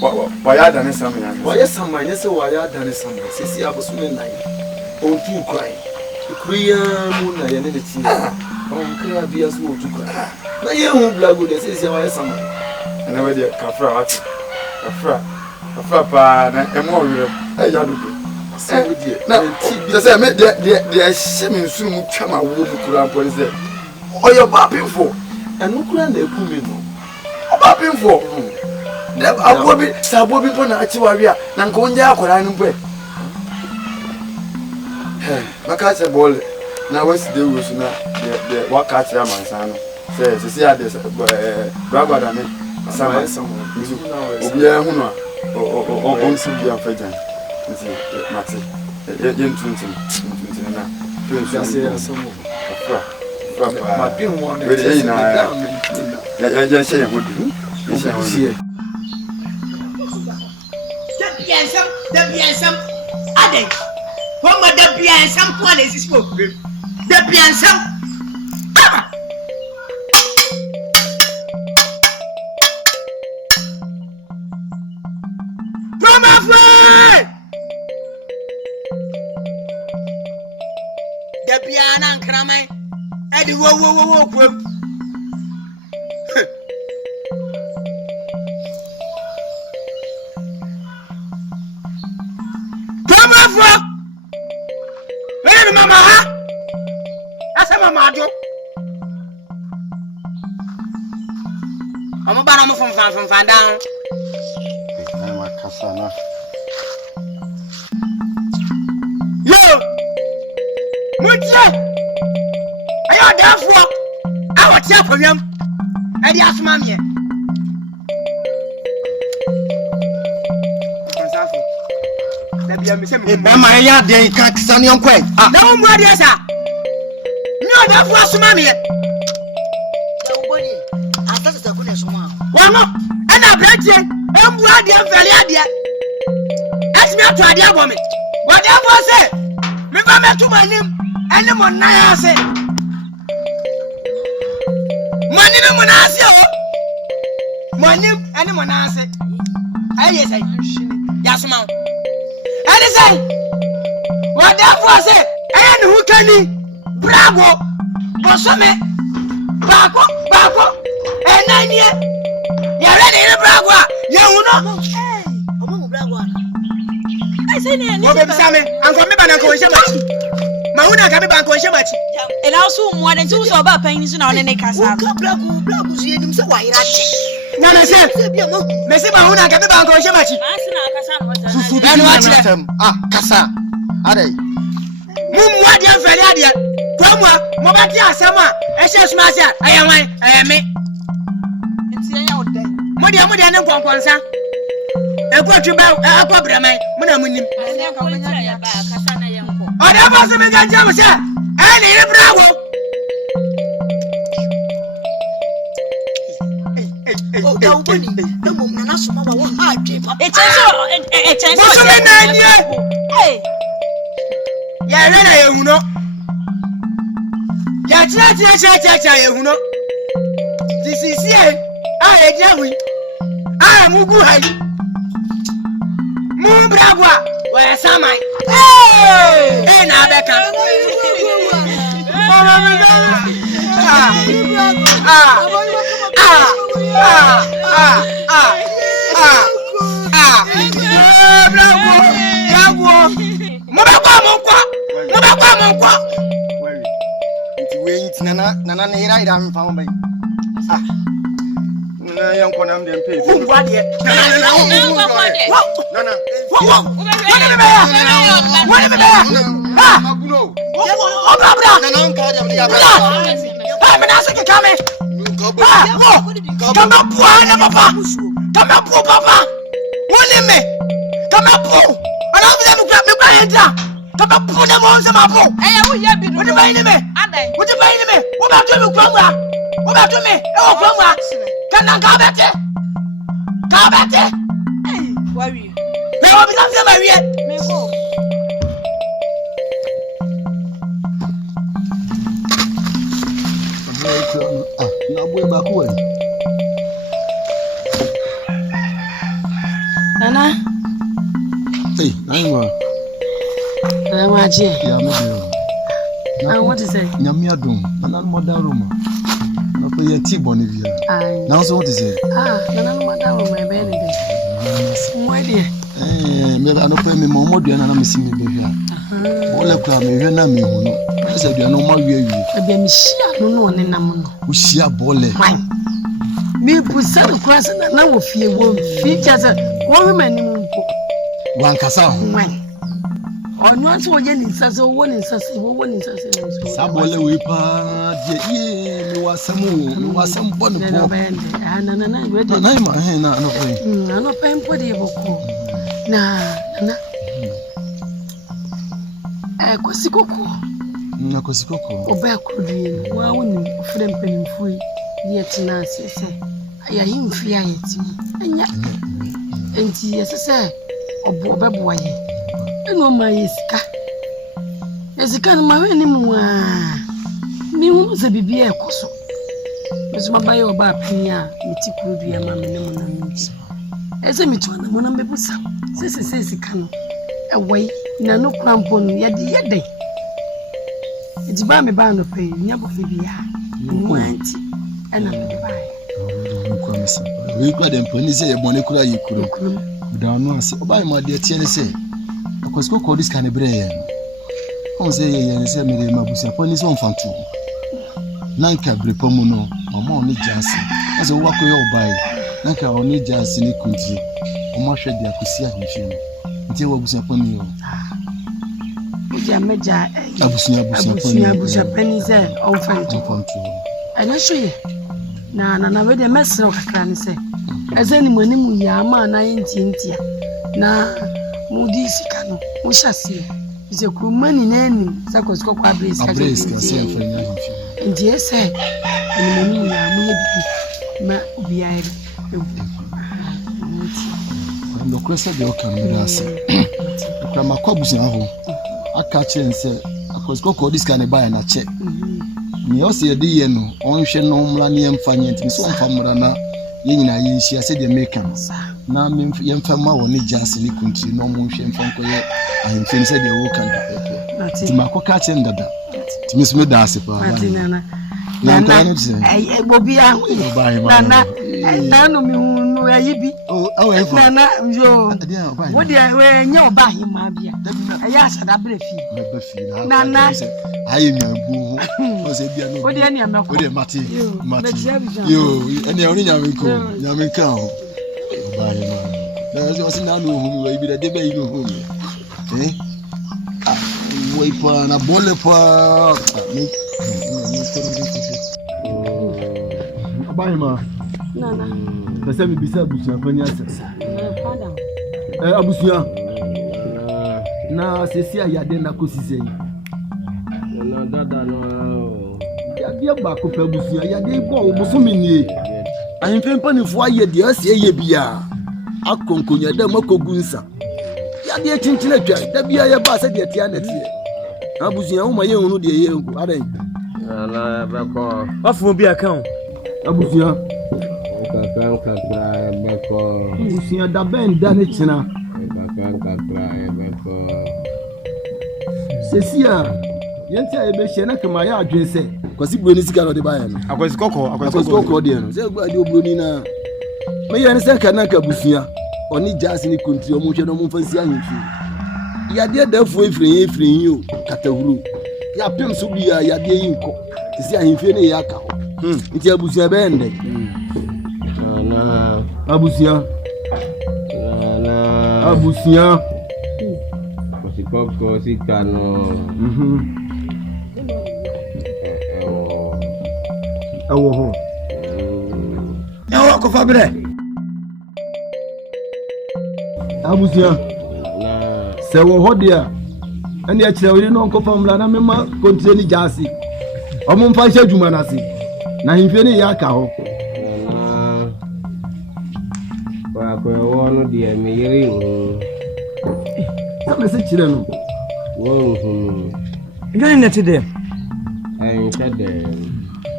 why done something? Why some man say why done something? See abosume nine. On two cry. The Korean moon na ye ne the tea. On cry be as wo to cry. Na ye hu blago dey say why some man. Na we dey kafra what? Kafra pa na emo wi. Eh ya do. Say we dey. Na just say me dey shame nsu mu twa ma wo kura police say. Oyo ba pinfo. Enu kura na eku me no. Oba pinfo. Na abobi sabobi po na achi waria na nka onje akora nu pe. Maka se ball na wesi dey wo so na the wakati amansa no. Say ade bragada me sama obi e hu no on si bi afajan nti mate ye ntuntum na Ya say asomo. ma bi hu on dey na ya say ho du ya Da biansam ade Wama da biansam po na esi smoke da biansam ama Mama fwe da biana nkramai ade wo kwem Mama ha asa mama do Omo ba na mo fon down na makasa na Yo Mutie ayo dafo awoti apowam edi asoma me Bema ya de kan kisa ni onkwe. Na wo mu ade sa. Ni odafo asoma me. Ya uboni. Atasa sa kuna soma. Wano ana bratie embu ade mfeli ade. Asmi ato ade abo me. Wadafo se me ba metu manim ene mo nan ase. Mani ni mo nan ase o. Manim ene mo nan ase. Aye say. Ya soma. Say, what therefore say, and who can he? Bravo, Bosome, Bako, and 9 years. You're ready in a bravo, you know. Hey, bravo. I say, I'm coming back and going to Mauna coming back and Shamachi. And also more than 2 so about pains on any casa. Bravo, see him so why Nana said, Messi Mauna coming back and Shamachi. Kasa. Ade. Mumwa dia fere adia. Kwamwa, mo ba ti asema, e se suma se, ayewan, ayeme. Nti anya odan. Mo dia ne nkonkonsa. E ko twiba, akwa braman, mo na munim. Anya ka benya ya ba kasa na yenko. Oda ba se me ganja mo se, e ni brawo. Oh, da uboni. Da mo na soma wa wo ha dwe papa. E chenso. Mo so me na nie. Hey. Ya re na yehuno. Ya cha yehuno. This is here. Ah, ejawi. Ah, mugu hai. Mu bragwa, wa samai. Hey, na beka. Mama mi bravo. Mo ba kwa. Nti we yin nana ne ira mfa ho bai. Na yanko nam dem pe. Wa de. Nana. Obra. Nana on ka dem ya ba. Ah, me na se ke kame. Come up, papa. Come up, papa. One me. Come up. I don't let me grab me by hand. Come up, put them on some apple. Eh, wo ye bi no. What you buying me? Adan. What you buying me? What about you, Cromwell? What about me? Oh, Cromwell. Can I go back there? Go back there. Hey, worry. They will be something Maria. Me go. Na boy ba ko Nana. Hey, Naima. Namaji. Yeah, me. I want to say. Nyamiadum, Nana Modaruma. No for your tea bonivia. Now, so what is it? Nana Modaruma, my baby. My dear. Maybe I don't pay me more than I'm missing me, baby. All a crowd, maybe not me. I said, you know, my way. I be a machine, no one in Namuno. We see a ball. Me put set of cross and now of fear won't features a woman. One Casa. On once one in Sasso, one in Sasso, one in Sasso. Sabole whipper, ye was some bonnet. And I'm a hen, I'm not paying for the book. Nah, Cosicoko. No Cosicoko. Or Backrudin, why wouldn't you for them penny free? Yet, Nancy said, I am fear it. And yet, and yes, I say, or Boba. And on my iska. As a kind of my anymore. Me was a baby a coso. Miss Mabayo Bapia, Mitiku, dear mamma, as a mitron, when I'm able to. This is a can away, no crampon, yet the day. It's by me bound of pay, never fibia. And I'm by. We got them when you say a monocular you could. Down once, by my dear Tennessee. Because go call this kind of brain. On say, and say, me, Mabusa, upon his own fantu. Nanka Bripomuno, or more need Jansi. As a walk away by Nanka or need Jansi in the country. Or more shed the Akusia machine. Until what was upon you. Meja, Abusia Penny said, oh, fantu. And I show you. Na we de mesro kakra ne se ezani mani mu ya ma na yintintia na mudi sika no wo hyase ze krumani na ani sakosko kwa brace ka se afanya himfi ndi ese ni mani ya mu ye bi ma obi ayre ndo kwese de okamira se kwa makwabusi aho aka chense akosko ko this kind buy na che ni o se de ye no onhwe no mra ne yemfanye ntimi so mfamra na ye nyina ye nhia se de make am na me yemfama woni jase ni country no mo nhwe mfanko ye ahemfe se de wo kan pepe ti makoka che ndada ti misme da ase pa na na ai bobi ahu na no mi hunu ayibi na na yo wo de we nya oba hima bia aya asada brefi na na ayi mi abu o se bia no wo de ania meko wo de mati yo eni oni nyame kan ho oba hima na so se na no hunu ayibi de be yi no hunu Woi pa na bole pa ni Abaima Nana pese mi bisa abusia fanya sesa abusia na sesi ayade na kosise na dada no yade ba ko pe abusia yade bo obosomi nie ahemfe mpanifo ayede asie ye bia akonkonya da makogunsa yade chinchina atwa da bia ye ba se de tia na tie abusia wo ma ye hunu de ye nku adan na beko afu bi akan abusia kakra beko abusia da ben da ne china kakra beko sesia yenti a ebe hye na kama ya adwense kwasi buroni sika no de ba ya no akwasi kokko de no se gba de obroni na me ye ne se ka na ka abusia oni jase ni country o mo hwe no mo fansi ahemfi ya de da fu efiri yo katahuru ya pem so bia ya de yinko tisi ahemfi ne ya ka ho nti abusia be ende na abusia Kosikoko sikano awo ho Ewo ko fabre abusia se wo ho dia ene a kire wori no nko famla na mema kontre ni jasi omo mfa hye djuma na se na himfe ne ya ka ho kwa wono dia me yiri wo sama se kire no wo ngani neti dem en tade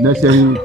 na shehi